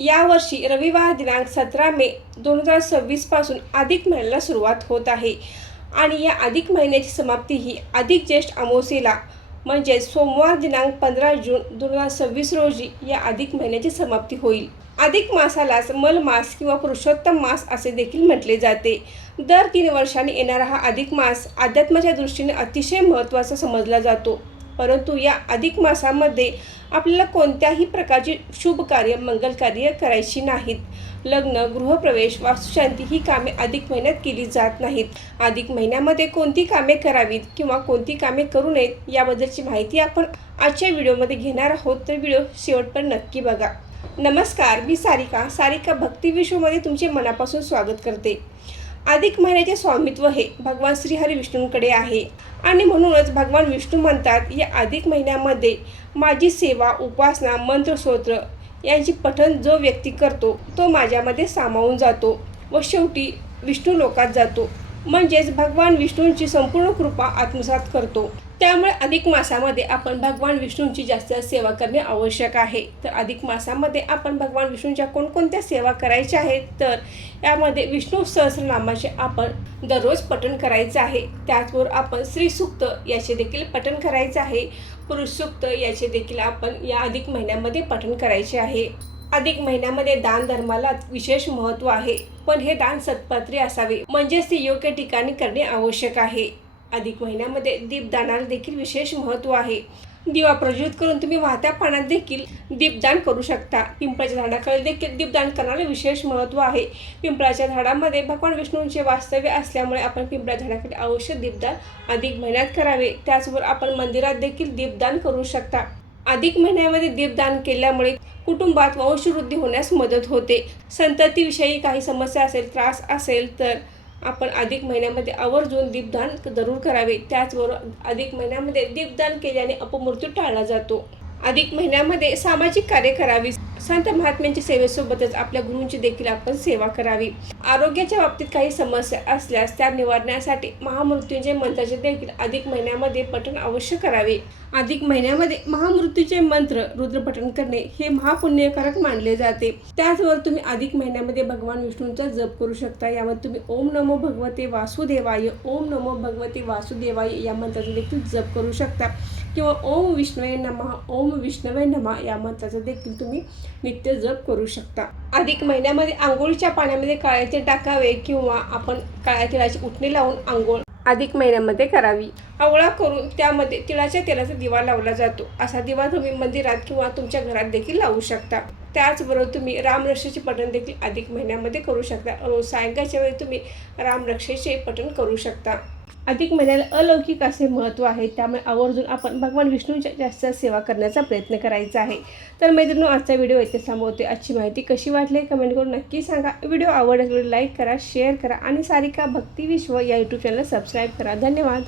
यावर्षी रविवार दिनांक 17 मे 2026 पासून अधिक महिन्याला सुरुवात होत आहे आणि या अधिक महिन्याची समाप्ती ही अधिक ज्येष्ठ अमावस्येला म्हणजे सोमवार दिनांक 15 जून 2026 रोजी या अधिक महिन्याची समाप्ती होईल। अधिक मासालाच मलमास किंवा पुरुषोत्तम मास असे देखील म्हटले जाते। दर 3 वर्षांनी येणारा हा अधिक मास अध्यात्माच्या दृष्टीने अतिशय महत्त्वाचा समजला जातो। परंतु या अधिक मासामध्ये आपल्याला कोणत्याही प्रकारची शुभ कार्य मंगल कार्य करायची नाहीत। लग्न, गृहप्रवेश, वास्तुशांती ही कामे अधिक महिन्यात केली जात नाहीत। अधिक महिन्यामध्ये कोणती कामे करावीत किंवा कोणती कामे करू नयेत याबद्दलची माहिती आपण आजच्या व्हिडिओमध्ये घेणार आहोत, तर व्हिडिओ शेवटपर्यंत नक्की बघा। नमस्कार, मी सारिका भक्ती विश्वमध्ये तुमचे मनापासून स्वागत करते। अधिक महिन्याचे स्वामित्व हे भगवान श्री हरी विष्णूंकडे आहे आणि म्हणूनच भगवान विष्णू म्हणतात, या अधिक महिन्यामध्ये माझी सेवा, उपासना, मंत्रस्तोत्र यांची पठण जो व्यक्ती करतो तो माझ्यामध्ये सामावून जातो व शेवटी विष्णू लोकात जातो, म्हणजेच भगवान विष्णूंची संपूर्ण कृपा आत्मसात करतो। त्यामुळे अधिक मासामध्ये आपण भगवान विष्णूंची जास्त सेवा करणे आवश्यक आहे। तर अधिक मासामध्ये आपण भगवान विष्णूंच्या कोणकोणत्या सेवा करायच्या आहेत, तर यामध्ये विष्णू सहस्रनामाचे आपण दररोज पठण करायचे आहे। त्याचबरोबर आपण स्त्री सूक्त याचे देखील पठण करायचे आहे। पुरुष सूक्त याचे देखील आपण या अधिक महिन्यामध्ये पठण करायचे आहे। अधिक महिन्यामध्ये दान धर्माला विशेष महत्त्व आहे, पण हे दान सत्पात्री असावे, म्हणजेच ते योग्य ठिकाणी करणे आवश्यक आहे। अधिक महिन्यामध्ये दीपदानाला देखील विशेष महत्त्व आहे। दिवा प्रज्वलित करून तुम्ही वाहत्या पाण्यात देखील दीपदान करू शकता। पिंपळाच्या झाडाखाली देखील दीपदान करण्याला विशेष महत्त्व आहे। पिंपळाच्या झाडामध्ये भगवान विष्णूंचे वास्तव्य असल्यामुळे आपण पिंपळाच्या झाडाखाली अवश्य दीपदान अधिक महिन्यात करावे। त्याचबरोबर आपण मंदिरात देखील दीपदान करू शकता। अधिक महिन्यामध्ये दीपदान केल्यामुळे कुटुंबात वंशवृद्धी होण्यास मदत होते। संततीविषयी काही समस्या असेल, त्रास असेल तर आपण अधिक महिन्यामध्ये आवर्जून दीपदान जरूर करावे। त्याचबरोबर अधिक महिन्यामध्ये दीपदान केल्याने अपमृत्यू टाळला जातो। अधिक महिन्यामध्ये सामाजिक कार्य करावी। संत महात्म्यांच्या सेवेसोबतच आपल्या गुरूंची देखील आपण सेवा करावी। आरोग्याच्या बाबतीत काही समस्या असल्यास त्या निवारण्यासाठी महामृत्युंजय मंत्राचे देखील अधिक महिन्यामध्ये पठण अवश्य करावे। अधिक महिन्यामध्ये महामृत्यूचे मंत्र रुद्रपठण करणे हे महापुण्यकारक मानले जाते। त्याचबरोबर तुम्ही अधिक महिन्यामध्ये भगवान विष्णूंचा जप करू शकता। यामध्ये तुम्ही ओम नमो भगवते वासुदेवाय, ओम नमो भगवते वासुदेवाय या मंत्राचा देखील जप करू शकता किंवा ओम विष्णवे नमः, ओम विष्णवे नमः या मंत्राचा देखील तुम्ही नित्य जप करू शकता। अधिक महिन्यामध्ये आंघोळीच्या पाण्यामध्ये काळे तेल टाकावे किंवा आपण काळ्या तिळाची उटणी लावून आंघोळ अधिक महिन्यामध्ये करावी। आवळा करून त्यामध्ये तिळाच्या तेलाचा दिवा लावला जातो। असा दिवा तुम्ही मंदिरात किंवा तुमच्या घरात देखील लावू शकता। त्याचबरोबर तुम्ही रामरक्षेचे पठण देखील अधिक महिन्यामध्ये करू शकता। रोज सायंकाळच्या वेळी तुम्ही रामरक्षेचे पठण करू शकता। अधिक महिन्याला अलौकिक असे महत्त्व आहे, त्यामुळे आवर्जून आपण भगवान विष्णूंच्या जास्त सेवा करण्याचा प्रयत्न करायचा आहे। तर मैत्रिणींनो, आजचा व्हिडिओ इथे थांबवते। आजची माहिती कशी वाटली कमेंट करून नक्की सांगा। व्हिडिओ आवडल्यास लाईक करा, शेअर करा आणि सारिका भक्ती विश्व या यूट्यूब चॅनल सबस्क्राईब करा। धन्यवाद।